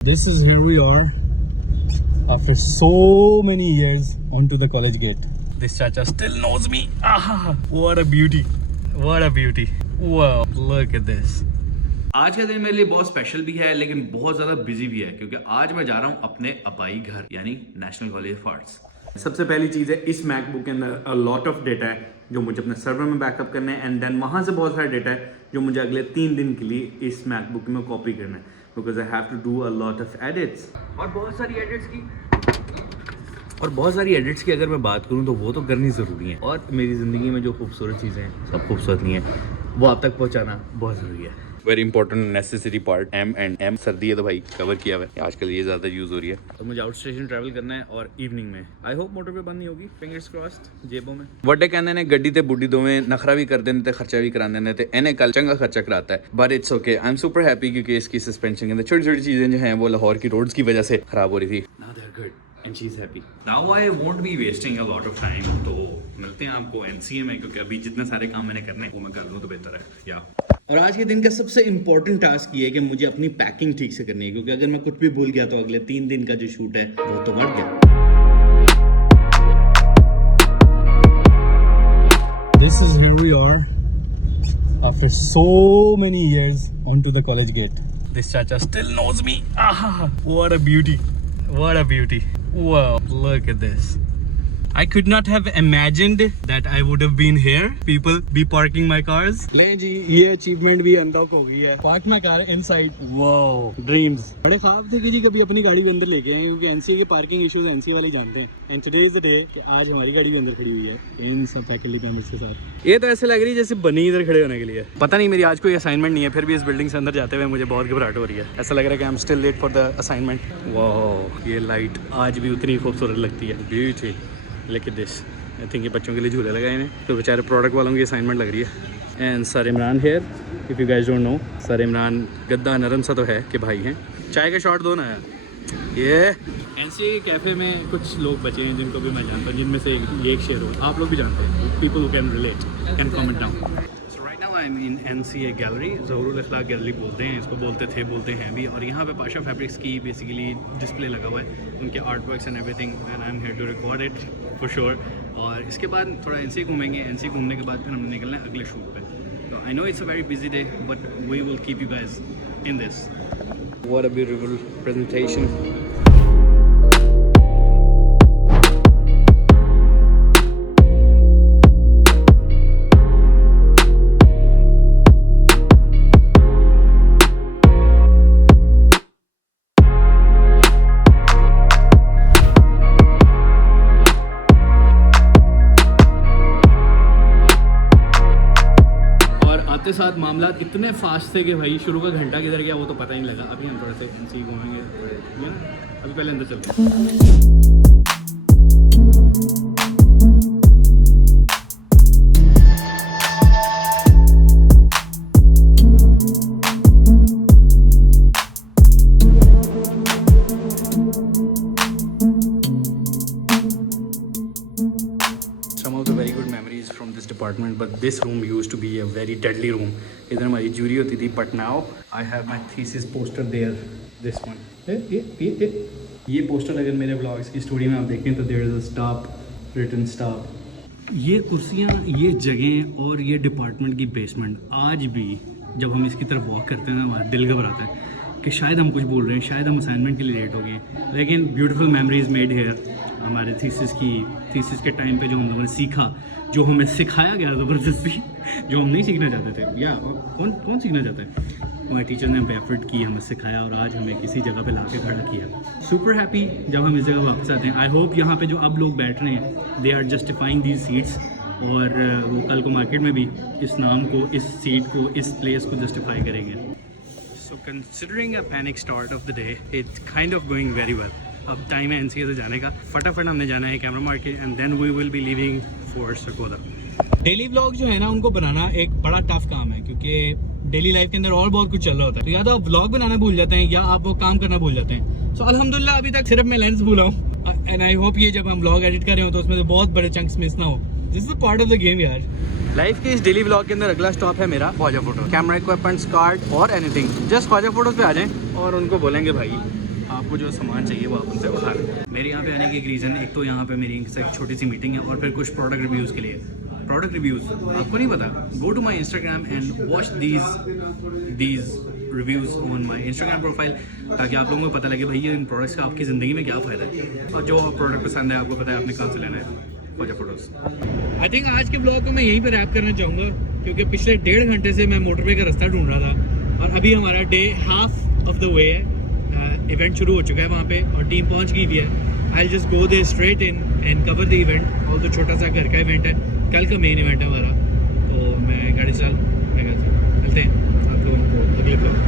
This is here we are after so many years onto the college gate. This chacha still knows me. Ah, what a beauty. What a beauty. Wow, look at this. आज का दिन मेरे लिए बहुत special भी है लेकिन बहुत ज़्यादा बिजी भी है क्योंकि आज मैं जा रहा हूँ अपने अबाई घर यानी नेशनल कॉलेज ऑफ आर्ट्स। सबसे पहली चीज़ है इस मैकबुक के अंदर अ लॉट ऑफ डेटा है जो मुझे अपने सर्वर में बैकअप करना है एंड देन वहाँ से बहुत सारा डेटा है जो मुझे अगले 3 दिन के लिए इस मैकबुक में कॉपी करना है because I have to do a lot of edits और बहुत सारी एडिट्स की अगर मैं बात करूँ तो वो तो करनी ज़रूरी है और मेरी ज़िंदगी में जो खूबसूरत चीज़ें हैं सब खूबसूरत नहीं है वो आप तक पहुँचाना बहुत ज़रूरी है। Very important necessary part M सर्दी है तो भाई कवर किया हुआ है आजकल ये ज़्यादा यूज़ हो रही है। तो मुझे आउट स्टेशन ट्रैवल करना है और इवनिंग में आई होप मोटर पे बंद नहीं होगी फिंगर्स क्रॉस्ड जेबों में वड्डे कहने ने गड्डी ते बुड्ढी दोवें नखरा भी कर देने ते खर्चा भी करा देने ते इन्हें कल चंगा खर्चा कराता है but it's okay I am super happy क्योंकि इसकी सस्पेंशन के अंदर छोटी छोटी चीज़ें जो हैं वो लाहौर की रोड्स की वजह से खराब हो रही थी। Now they are good and she's happy. Now I won't be wasting a lot of time. तो मिलते हैं आपको NCA में क्योंकि अभी जितने सारे काम मैंने करने हैं वो मैं कर लूँ तो बेहतर है या। और आज के दिन का सबसे इम्पोर्टेंट टास्क ये है कि मुझे अपनी पैकिंग ठीक से करनी है क्योंकि अगर मैं कुछ भी भूल गया तो अगले 3 दिन का जो शूट है वो तो मर गया। This is here we are after so many years onto the college gate. This chacha still knows me. Ah, what a beauty. What a beauty. Wow, look at this. I could not have imagined that I would have been here. People be parking my cars. ले जी ये achievement भी unlock हो गई है। Park my car inside. Wow, dreams. बड़े ख्वाब थे कि जी कभी अपनी गाड़ी भी अंदर लेके आए क्योंकि NCA के पार्किंग इश्यूज NCA वाले जानते हैं। And today is the day कि आज हमारी गाड़ी भी अंदर खड़ी हुई है इन सब फैकल्टी मेंबर्स के साथ। ये तो ऐसे लग रही है जैसे बनी इधर खड़े होने के लिए। पता नहीं मेरी आज कोई असाइनमेंट नहीं है फिर भी इस बिल्डिंग से अंदर जाते हुए मुझे बहुत घबराहट हो रही है। ऐसा लग रहा है कि I am still let for the assignment. वाह ये लाइट आज भी उतनी खूबसूरत लगती है। Beauty look at this. I think ये बच्चों के लिए झूले लगाए हैं तो बेचारे प्रोडक्ट वालों की असाइनमेंट लग रही है। And sir Imran hair if you guys don't know sir Imran गद्दा नरम सा तो है कि भाई हैं। चाय का शॉट दो ना यार। ये NCA के कैफ़े में कुछ लोग बचे हैं जिनको भी मैं जानता हूँ जिनमें से ये एक शेयर हो आप लोग भी जानते हैं people who can relate can comment down. So right now I am in NCA gallery Zahurul Akhlaq gallery बोलते हैं इसको बोलते हैं भी और यहाँ पे पाशा फैब्रिक्स की बेसिकली डिस्प्ले लगा हुआ है उनके art works and everything and I am here to record it for sure. और इसके बाद थोड़ा NCA घूमेंगे NCA घूमने के बाद फिर हम निकलना है अगले शूट पे। तो I know it's a very busy day but we will keep you guys in this. What a beautiful presentation. आते साथ मामला इतने फास्ट थे कि भाई शुरू का घंटा किधर गया वो तो पता ही नहीं लगा। अभी हम थोड़ा सा NCA घूमेंगे ना अभी पहले अंदर चलते हैं। Apartment, but this room used to be a very deadly room. इधर हमारी जूरी होती थी but now I have my thesis poster there. This one. ये पोस्टर अगर मेरे ब्लॉग्स की स्टोरी में आप देखें तो there is a stop written stop. ये कुर्सियाँ ये जगह और ये डिपार्टमेंट की बेसमेंट आज भी जब हम इसकी तरफ वॉक करते हैं ना हमारा दिल घबराता है कि शायद हम कुछ बोल रहे हैं शायद हम असाइनमेंट के लिए लेट हो गए लेकिन ब्यूटीफुल मेमोरीज मेड हेयर हमारे थीसिस के टाइम पे जो हम लोगों ने सीखा जो हमें सिखाया गया ज़बरदस्ती जो हम नहीं सीखना चाहते थे या कौन सीखना चाहता है हमारे टीचर ने हमें एफर्ट की हमें सिखाया और आज हमें किसी जगह पे लाके खड़ा किया। सुपर हैप्पी जब हम इस जगह वापस आते हैं। आई होप यहाँ पे जो अब लोग बैठ रहे हैं they are justifying these seats और वो कल को मार्केट में भी इस नाम को इस सीट को इस प्लेस को जस्टिफाई करेंगे। So considering a panic start of the day it's kind of going very well. अब टाइम है NCA से जाने का फटाफट हमने जाना है camera market and then we will be leaving for Sargodha. Daily vlog जो है ना उनको बनाना एक बड़ा टफ काम है क्योंकि डेली लाइफ के अंदर और बहुत कुछ चल रहा होता है तो या तो आप व्लॉग बनाना भूल जाते हैं या आप वो काम करना भूल जाते हैं। सो अल्हम्दुलिल्लाह अभी तक सिर्फ मैं लेंस भूला हूँ एंड आई होप ये जब हम व्लॉग एडिट कर रहे हो तो उसमें तो बहुत बड़े चंक्स मिस ना हो। This is part of the game यार। लाइफ के इस डेली व्लॉग के अंदर अगला स्टॉप है मेरा Khawaja photo. Camera equipments card और एनीथिंग जस्ट ख्वाजा फोटोज पे आ जाएं और उनको बोलेंगे भाई आपको जो सामान चाहिए वो आप उनसे उठा लें। मेरे यहाँ पे आने की एक रीज़न, एक तो यहाँ पे मेरी इनसे एक छोटी सी मीटिंग है और फिर कुछ प्रोडक्ट रिव्यूज़ के लिए। प्रोडक्ट रिव्यूज़ आपको नहीं पता, go to my Instagram and watch these reviews on my Instagram profile, ताकि आप लोगों को पता लगे भाई ये इन प्रोडक्ट्स का आपकी ज़िंदगी में क्या फ़ायदा है, और जो प्रोडक्ट पसंद है आपको पता है आपने कहाँ से लेना है। वजह फोटोज़। आई थिंक आज के ब्लॉग को मैं यहीं पर रैप करना चाहूँगा, क्योंकि पिछले 1.5 घंटे से मैं मोटरवे का रास्ता ढूंढ रहा था और अभी हमारा day half of the way है। इवेंट शुरू हो चुका है वहाँ पे और टीम पहुँच गई भी है। I just go they straight in and cover the event. और तो छोटा सा घर का इवेंट है, कल का मेन इवेंट है हमारा। तो मैं गाड़ी चलते हैं आप लोगों को अगले ब्लॉग